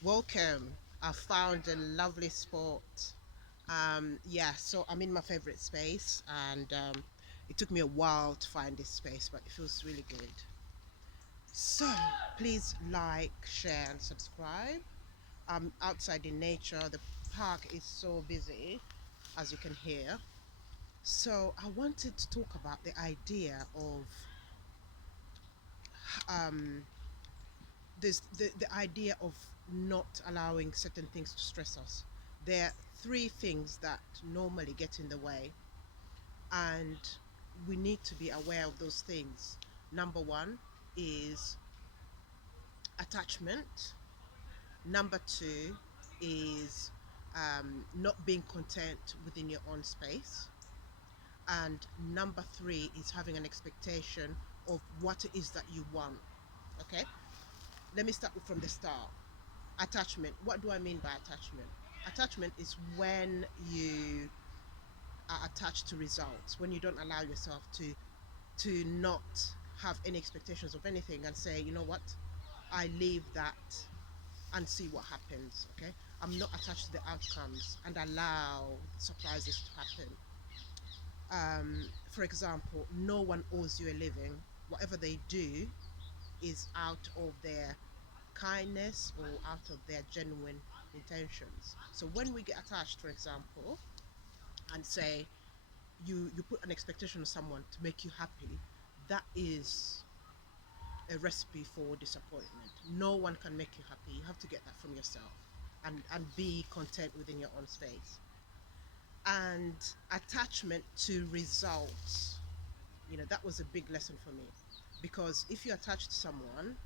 Welcome. I found a lovely spot. Yeah, so I'm in my favorite space, and it took me a while to find this space, but it feels really good. So please like, share, and subscribe. I'm outside in nature. The park is so busy, as you can hear. So I wanted to talk about the idea of um, the idea of not allowing certain things to stress us. There are three things that normally get in the way, and we need to be aware of those things. Number one is attachment. Number two is not being content within your own space. And number three is having an expectation of what it is that you want. Okay, let me start from the start. Attachment. What do I mean by attachment? Attachment is when you are attached to results, when you don't allow yourself to not have any expectations of anything and say, you know what, I leave that and see what happens. Okay, I'm not attached to the outcomes and allow surprises to happen. For example, no one owes you a living. Whatever they do is out of their kindness or out of their genuine intentions. So when we get attached, for example, and say you put an expectation on someone to make you happy, that is a recipe for disappointment. No one can make you happy. You have to get that from yourself and be content within your own space. And attachment to results, that was a big lesson for me, because if you attach to someone,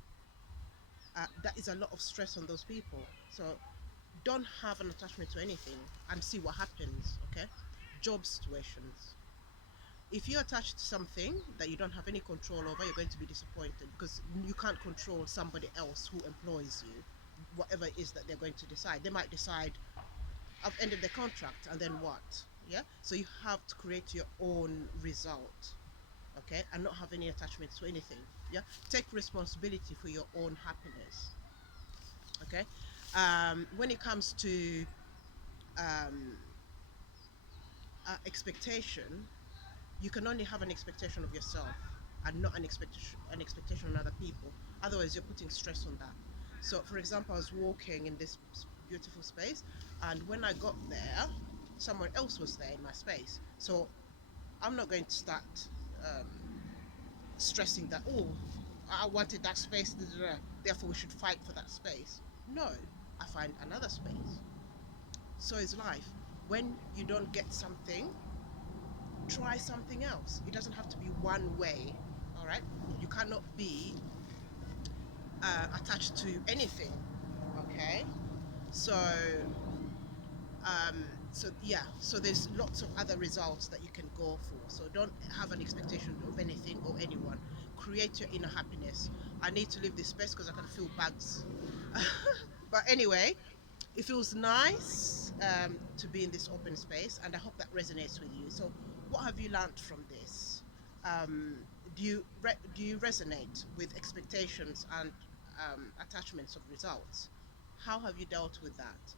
that is a lot of stress on those people. So don't have an attachment to anything and see what happens. Okay, job situations, if you attach to something that you don't have any control over, you're going to be disappointed because you can't control somebody else who employs you. Whatever it is that they're going to decide, they might decide, I've ended the contract, and then what? Yeah, so you have to create your own result. Okay, and not have any attachments to anything. Yeah, take responsibility for your own happiness. Okay, when it comes to um, expectation, you can only have an expectation of yourself and not an expectation on other people. Otherwise, you're putting stress on that. So, for example, I was walking in this beautiful space, and when I got there, someone else was there in my space. So I'm not going to start um, stressing that. Oh, I wanted that space. Da, da, da, therefore, we should fight for that space. No, I find another space. So is life. When you don't get something, try something else. It doesn't have to be one way. All right, you cannot be attached to anything. Okay, so um, so yeah, so there's lots of other results that you can go for. So don't have an expectation of anything or anyone. Create your inner happiness. I need to leave this space because I can feel bugs. But anyway, it feels nice to be in this open space, and I hope that resonates with you. So, what have you learned from this? Um, do you resonate with expectations and attachments of results? How have you dealt with that?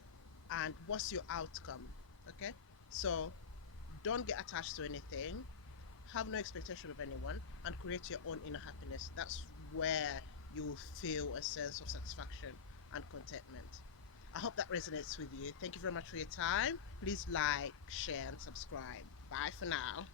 And what's your outcome? Okay, so don't get attached to anything. Have no expectation of anyone, and create your own inner happiness. That's where you'll feel a sense of satisfaction and contentment. I hope that resonates with you. Thank you very much for your time. Please like, share, and subscribe. Bye for now.